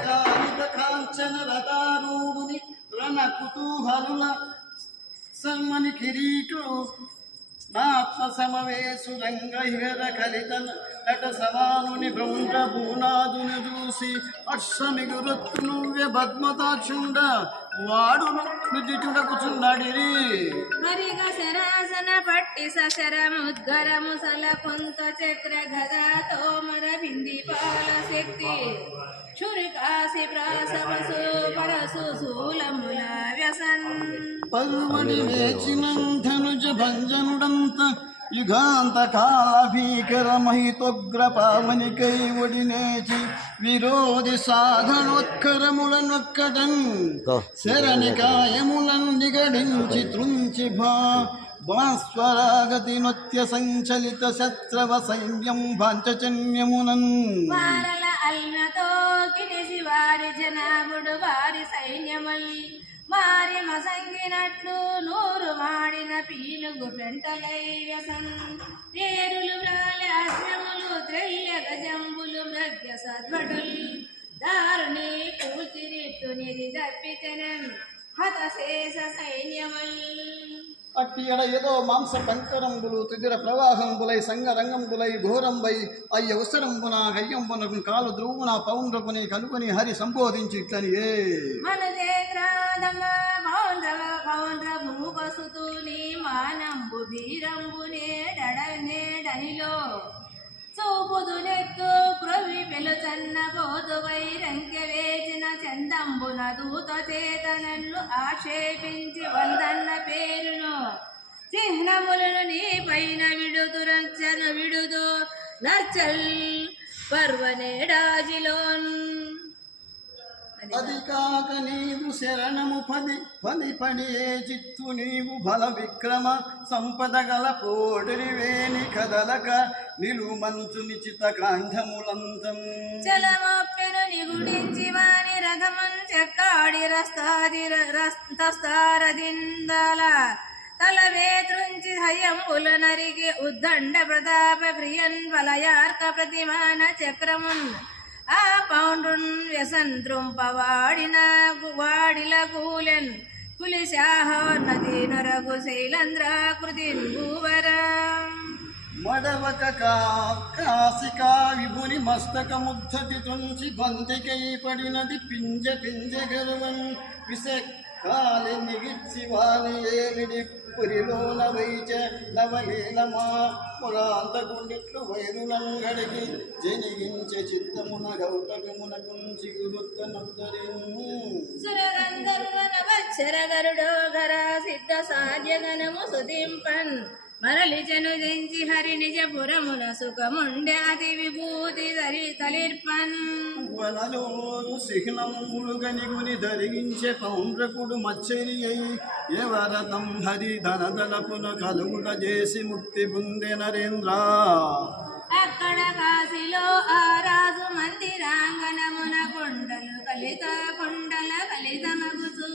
కాలిక కాంచన రథారూఢుని రణ కుతూహలుల సమ్మని కిరీటు నాత్మ సమవేశు రంగహిర కలిత నట సమానుని భ్రౌండ్ర భూనాదుని చూసి అశ్వమిగురుత్నువ్య పద్మతాక్షుండ వాడును నుదిటుడకుచున్నడిరి మరిగ శరాసన పట్టి సశరముద్గరము సలకుంత చక్ర గదా తోమర బింది పాల శక్తి క్షురికాసి ప్రాసవసు పరసు శూలముల వ్యసన్ పల్వడి వేచినంధనుజ భంజనుడంత యుగాంత కాల భీకర మహితోగ్ర పావనికై ఒడినేచి విరోధి సాధనోత్కరములనొక్కటన్ శరణికాయములను నిగడించి త్రుంచి భాస్వరాగతి నృత్య సంచలిత శత్రవ సైన్యం పాంచజన్యమునన్ వారల అల్మతో కినిసి వారి జనాభుడు వారి సైన్యమల్ మారి మసంగినట్లు నూరు మాడిన పీలుగు పెంటలై వ్యసన్ తేరులు వ్రాలి అశ్వములు త్రయ్య గజంబులు మృగ్య సద్వటుల్ దారుని కూచిరిట్టు నిరి దప్పితెనన్ హతశేష సైన్యమల్ అట్టి ఎడ ఏదో మాంస కంకరంబులు తుదిర ప్రవాహంబులై సంగరంగంబులై ఘోరంబై అయ్య ఉసరంబున గయ్యంబునకు కాలు ధ్రువున పౌండ్రపుని కనుకొని హరి సంబోధించి ఇట్లని మానంబు బీరంబు నేడనిలో చూపుదు నెత్తు క్రొవి పెలుచన్న పోతు వైరంకె వేచిన చందంబున దూత చేత నన్ను ఆక్షేపించి వందన్న పేరును చిహ్నములను నీ పైన విడుదు నర్చల్ పర్వనేడాజిలోన్ అది కాక నీవు శరణము పది పడియే చిత్తు నీవు బల విక్రమ సంపద గల పోడిరి వేణి కదలక నిలుమంచు నిచిత కాంఠములంతం చలమప్పెను నిగుడించి వాని రథమున్ చెక్కాడి రస్తారదిందల తల వేత్రుంచి హయంబుల నరికి ఉద్దండ ప్రతాప ప్రియన్ వలయార్క ప్రతిమాన చక్రమున్ ఆ పౌండ్రున్ వ్యసంత్రుంప వాడిల కూలెన్ కులిశాహ నది నరగు శైలంద్రాకృతిన్ భూవర మడవక కాసికా విభుని మస్తక ముగ్ధటి తుంచి బంతికై పడినది పింజ గర్వన్ విశకాలి నిగిర్చి వాని ఏమిడి పురిలోన వైచ నవలీలమా పురాంతకుండిట్లు వైరులను గడిగి జనిగించే చిత్తమున గౌతకమున కుంచి గురుత్తనందరిను సురగంధర్వ నవచ్చరగరుడో గర సిద్ధ సాధ్యగణము సుదింపన్ మరలి జనుదించి హరి నిజ పురమున సుఖముండె అతి విభూతి తలిర్పన్ వనలోను సిహ్నములు గనిగుని ధరించే పౌండ్రకుడు మచ్చరి అయి ఎవరతం హరి ధనదలపున కలుగుట చేసి ముక్తి పొందే నరేంద్ర అక్కడ కాశీలో ఆ రాజు మందిరాంగణమున కుండల కలిత మగుచు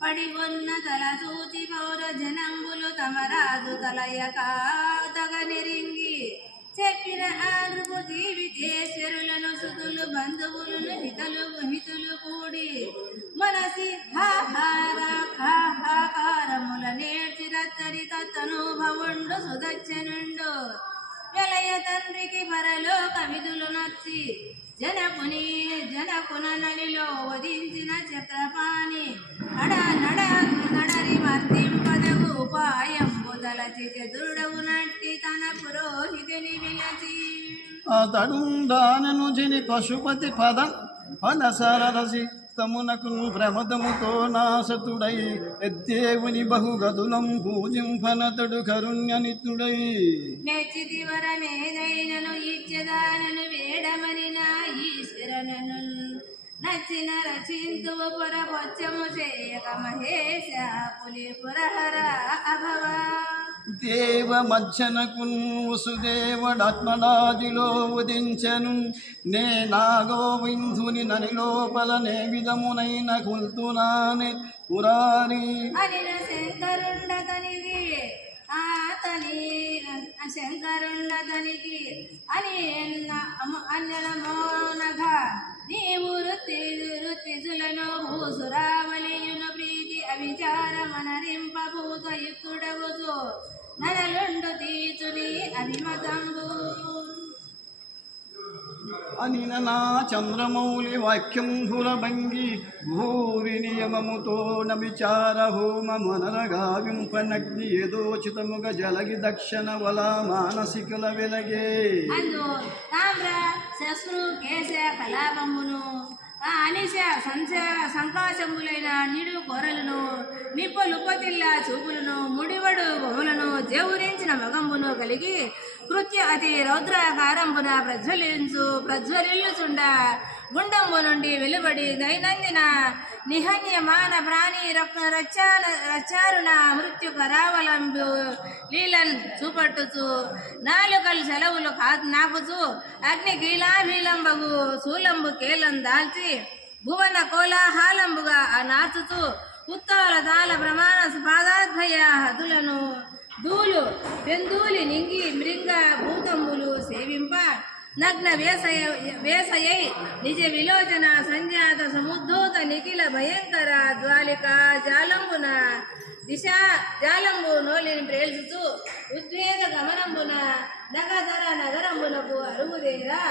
పడిగొన్న తల చూచి పౌర జనంబులు తమ రాజు తలయక తగనిరింగి చెప్పిన ఆరుగు జీవితేశ్వరులను సుతులు బంధువులను హితులు కూడి మనసి హాహారముల నేర్చి రత్తరి తత్తనుభవుండు సుదచ్చనుండు వెలయ తండ్రికి పరలోక విధులు నచ్చి జనకుననిలో వధించిన చక్రపాణి నడరి మర్దింపదగు ఉపాయం బుదలచి చతురుడవు నట్టి తన పురోహితుని విలచి అతడుందానను జిని పశుపతి పదసరసి తమునకు ప్రమదముతో నాసతుడై ఎద్దేవుని బహుగదులం పూజింపనతడు కరుణ్యనితుడై మెచ్చితి వరమేదైనను ఇచ్చదానను వేడమని నా ఈశ్వరనను నచ్చిన రచింతువు పురపొచ్చము చేయక మహేశ పులి పురహర అభవ దేవ మజ్జనకు వసుదేవుడాత్మరాజులో ఉదించెను నే నాగోవిందుని నని లోపల నే విధమునైన కుల్తునాని పురారి అనిన శంకరుండతనికి శంకరుండతనికి అని అన్నల మోనఘ నీవు వృత్తి సురావలియును ప్రీతి అవిచారమనరింపభూత యుక్తుడగుచు నరలుండు తీచుని అభిమతంబు అనిన నా చంద్రమౌళి వాక్యంభురభంగి భూరి నియమముతో నవిచార హోమమనరగావింపనగ్ని యదోచితముగ జలగి దక్షిణ వల మానసికుల వెలగే అందు తామ్ర శస్త్రు కేశ కలాపమును అనిశ సంకాశములైన నిడు కొరలను నిప్పలుపతిల్ల చూపులను ముడివడు బొమ్మలను జవురించిన మగంబును కలిగి కృత్య అతి రౌద్రాకారంబున ప్రజ్వలిల్లుచుండ గుండంబు నుండి వెలువడి దైనందిన నిహన్యమాన ప్రాణి రచ్చారుణ మృత్యు కరావలంబు లీలన్ చూపట్టుచు నాలుకలు సెలవులు నాకుచు అగ్ని కీలాభీలంబగు శూలంబు కేలం దాల్చి భువన కోలాహాలంబుగా నార్చుతూ ఉత్తాల తాళ ప్రమాణ పాదాద్వయ హదులను దూలు పెందూలి నింగి మృంగ భూతంబులు సేవింప నగ్న వేసయై నిజ విలోచన సంజాత సముద్ధూత నిఖిల భయంకర జ్వాలిక జాలంబున దిశా జాలంబు నోలిని ప్రేల్చుతూ ఉద్వేగ గమనంబున నగధర నగరంబునకు అరుగుదేరా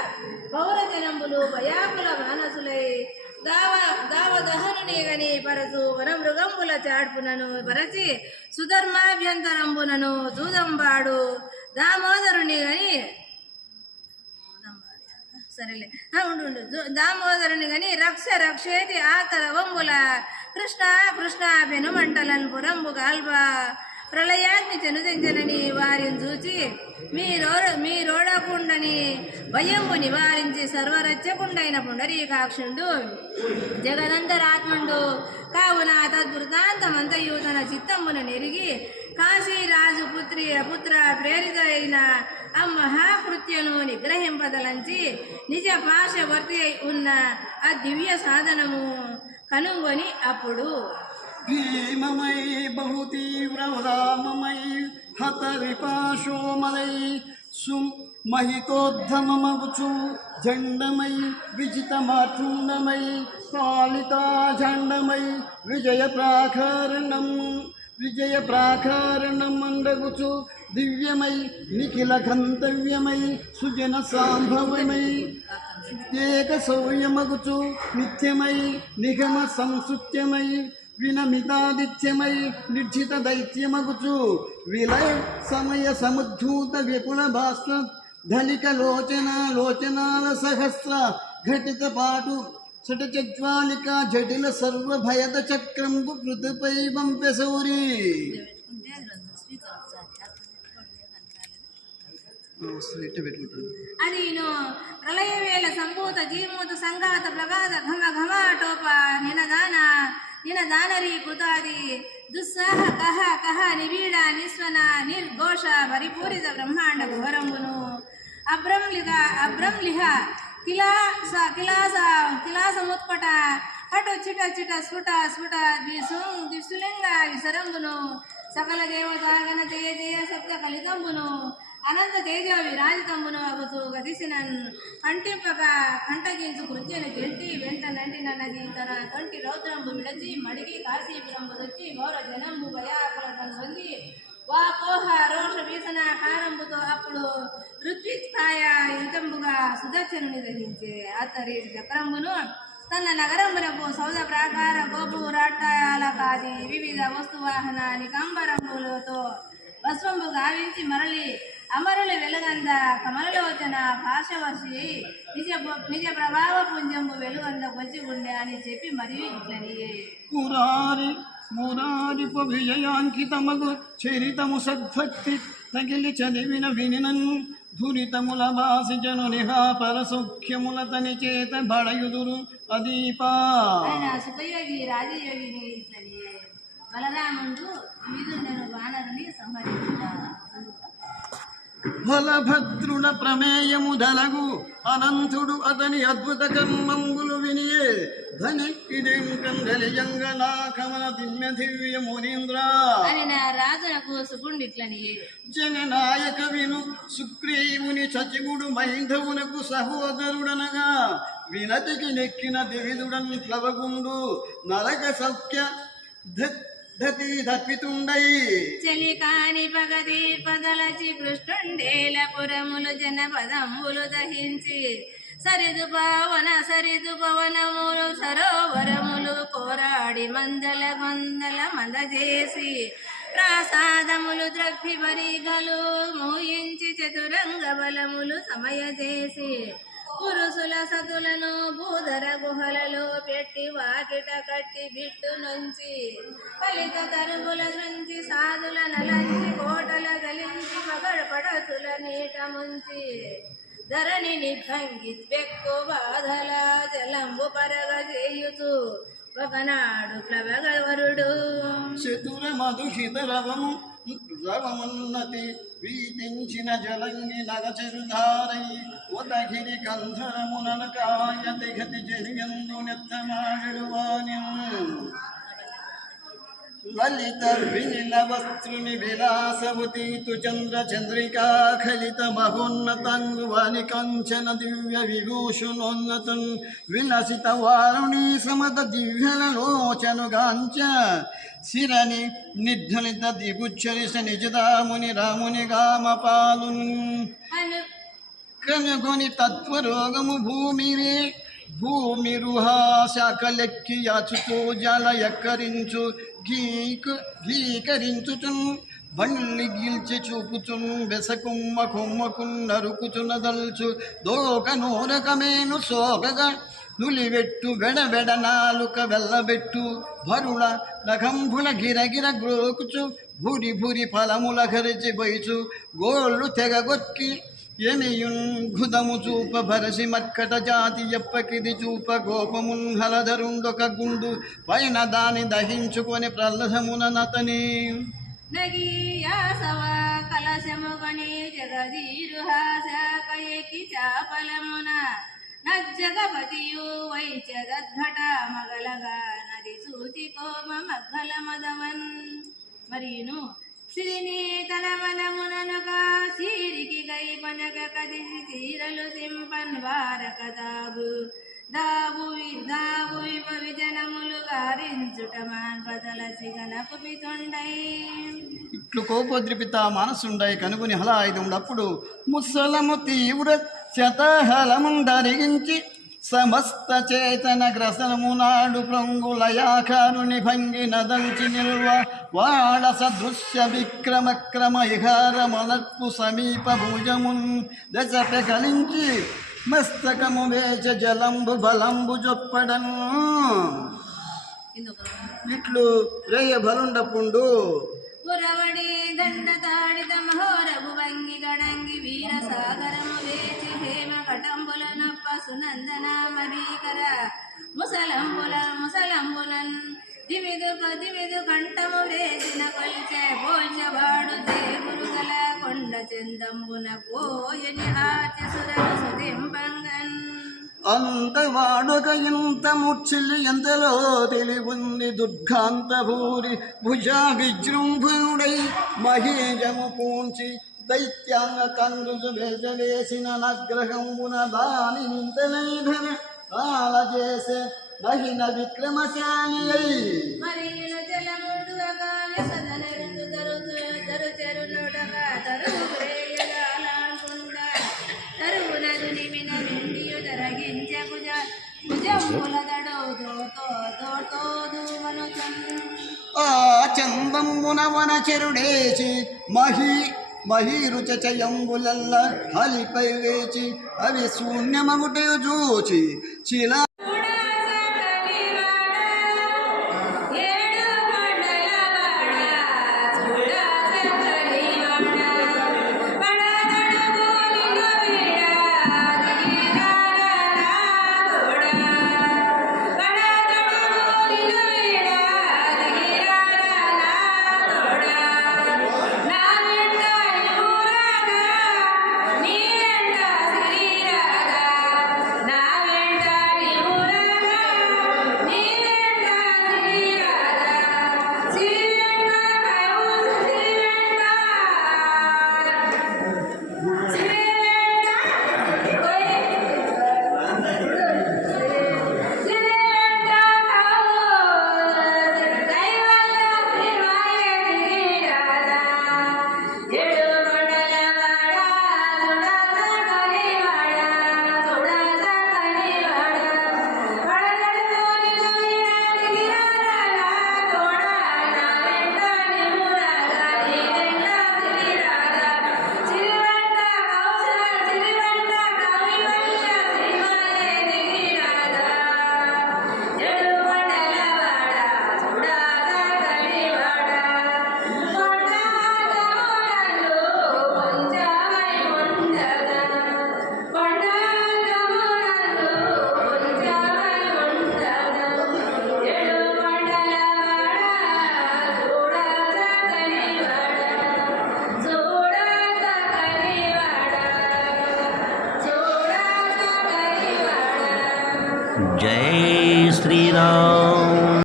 పౌరజనంబులు భయాకుల మానసులై దావదహనుని గని పరచు వనమృగంబుల చాడ్పునను పరచి సుధర్మాభ్యంతరంబునను దూదంబాడు దామోదరుని గని సరేలే ఉండు దామోదరుని గని రక్షేతి ఆతరవంబుల కృష్ణ కృష్ణ పెనుమంటలను పురంబు గాల్బ ప్రళయాగ్ని చెనుదించనని వారిని చూచి మీరోడకుండని భయంబు నివారించి సర్వరచ్చకుండైన పుండరీకాక్షుండు జగదంతరాత్ముండు కావున తద్వృతాంతమంతయు తన చిత్తంబున నెరిగి కాశీరాజు పుత్ర ప్రేరిత అయిన ఆ మహాకృత్యను నిగ్రహింపదలంచి నిజ పాశవర్తి అయి ఉన్న ఆ దివ్య సాధనము కనుగొని అప్పుడు భీమమై బహుతీవ్రరామమై హత విపాశోమలై మహితోద్ధమమగుచు జండమై విజితమాఠుండమై పాలితాజండమై విజయ ప్రాకారణం మండగుచు దివ్యమై నిఖిల గంతవ్యమై సుజన సాంభవమై ఏక సౌర్యమగుచు నిత్యమై నిగమ సంసుత్యమై వినమితాదిత్యమై నిర్జిత దైత్యమగుచు విలయ సమయ సముద్ధూత విపుల భాస్వ ధనిక లోచనాల సహస్ర ఘటిత పాటు శటచజ్వాలిక జటిల సర్వభయద చక్రంబు కృతిపై వంపెసౌరి అదిను ప్రళయ వేళ సంభూత జీమూత సంఘాత ప్రగాధ ఘమ ఘమాటోప నినదానరీ కృతాది దుస్సాహ కహ నిబీడ నిస్వన నిర్ఘోష పరిపూరిత బ్రహ్మాండ ఘోరంబును అబ్రంలిహ కిలాసముత్పట హటు చిట స్ఫుట దిశులింగ విసరంబును సకల దేవతాగణ జయ జయ శబ్ద కలితంబును అనంత తేజ విరాజితంబును అగుతూ గతిసిన కంటింపక కంటగించు కృత్యను గెంటి వెంట నంటిన నది తన కంటి రౌద్రంబు విడచి మడిగి కాశీపురంబు వచ్చి గౌర జనంబు భయాకులతను పొంది వాపోహ రోష వీసన కారంబుతో అప్పుడు ఋత్విఛాయ యుతంబుగా సుదర్శనుని దహించే అతరి చక్రంబును తన నగరంబునకు సౌద ప్రాకార గోపురాట్టాయాలకాది వివిధ వస్తువాహన నికంబరంబులతో వస్వంబు గావించి మరలి అమరులు వెలుగంద కమలలోచన పార్శ్వవర్షి నిజ ప్రభావ పుంజంబు వెలుగంద కొచ్చి ఉండే అని చెప్పి మరియు ఇట్లని మురారిపు విజయాంకితమగు చరితము సద్భక్తి తగిలి చదివిన వినినన్ ధురితముల బాసి జను నిహాపర సౌఖ్యముల తని చేత బడయుదురు అదీపా సుఖయోగి రాజయోగిని ఇట్లని బలరాముడు వీధులను వానరుని సంహరించుగా బలభద్రుడ ప్రమేయము దలగు అనంతుడు అతని అద్భుత కర్మంబులు వినియే ధనికిదింకంగలియంగనా కమల దివ్య దివ్య మునీంద్ర అని నా రాజునకు సుగుండిట్లని జననాయక విను సుగ్రీవుని చచిగుడు మైంధవునకు సహోదరుడనగా వినతికి నెక్కిన దేదుడన్ ప్లవగుండు నరక సౌఖ్య ధతి దప్పితుండై చెలికాని పగది పదలచి కృష్ణుండేల పురములు జనపదములు దహించి సరిదు పవనములు సరోవరములు కోరాడి మందల మందచేసి ప్రాసాదములు ద్రవ్య పరిగలు మోయించి చతురంగ బలములు సమయచేసి పురుషుల సతులను భూధర గుహలలో పెట్టి వాకిట కట్టి బిట్టు నుంచి ఫలిత తరుగుల నుంచి సాధుల నలంచి కోటల గలించి పగడపడతుల నీట ముంచి ధరణి నిభంగి పెక్కు బాధల జలంబు పరగ చేయుచు ఒకనాడు ప్లవగవరుడు చతుర మధుహిత రవమున్నతి వీతించిన జలంగి నగచరుధారై ఉదగిరి కంధరమునకాయతి గతి జనియందు నెత్తమాడువాని లలిత వినిల వస్త్రుని విలాసవతీతు చంద్ర చంద్రికా ఖలిత మహోన్నతంగువాని కంచన దివ్య విభూషణోన్నతం విలసిత వారుణి సమత దివ్యలలోచనుగాంచ శిరని నిర్ధలిత దిగుచ్చరిస నిజదాముని రాముని గామపాలున్ కనుగొని తత్వరోగము భూమిరుహాశాఖలెక్కి యాచుతో జల ఎక్కరించు గీకరించుచున్ బండ్లి గీల్చి చూపుచున్ బెసకుమ్మ కొమ్మకున్ నరుకుచునదల్చు దోక నోరకమేను సోకగా నులివెట్టు వెడవెడ నాలుక వెళ్ళబెట్టు భరుల నఖంభుల గిరగిర గ్రోకుచు భురి ఫలముల గరిచి బయచు గోళ్ళు తెగగొక్కి ఎమియున్ ఘుదము చూప భరసి మక్కట జాతి ఎప్పకిది చూప గోపమున్ హలధరుండొక గుండు పైన దాని దహించుకొని ప్రహ్లదమున నతని నగీయాసవ కలశముగని జగదీరుహాసకయకి చాపలమున నజ్జగపతియు వైచగద్ఘట మగలగా నది సూచి కోమ మగ్గల మదవన్ మరియును శ్రీని తలవనముననుగా సీరికి గై పనక కదిసి చీరలు సింపన్ వారక దాబు విజనములు గారించుట మాన్పదల సిగనకు పితుండై ఇట్లు కోపోద్రిపిత మనసుండై కనుగొని హలాయుధముడప్పుడు ముసలము తీవ్ర శతహలముందరిగించి సమస్త చేతన గ్రసనము నాడు ప్రంగులయాకారుని భంగి నదంచి నిల్వ వాడ సదృశ్య విక్రమక్రమ ఇహార మనర్పు సమీప భుజమున్ దశ పెకలించి మస్తకము వేచ జలంబు బలంబు జొప్పడను ఇట్లు రేయ బలుండపుండు పురవడి దండ తాడిత మహోరగు వంగి గడంగి వీర సాగరము వేచి హేమ కటంబుల నొప్ప సునందన మరీకర ముసలంబులన్ దివిదు కంఠము వేసిన కొలిచే పోల్చబాడు దేవుడు గల కొండ చందంబున పోయని హాస్య సురలు సుదింపంగన్ అంతవాడుక ఇంత ముచ్చిలి ఎంతలో తెలివుంది దుర్గాంత భూరి భుజా విజృంభుడై మహీజము పూంచి దైత్యాంగ కందుజు వేసిన నగ్రహంబున దాని నింతనైధన కాల చేసే నహిన విక్రమశాలి మరియును జలముడుగా సదనరుదు దరుచెరునుడగా తరువునదు నిమిన నిండియు తరగించకు ఆ చందంబున వనచరుడేచి మహీరుచయంబులల్ల హలిపై వేచి అవి శూన్యమగుట చూచి శిలా నా వెంట జై శ్రీరామ్.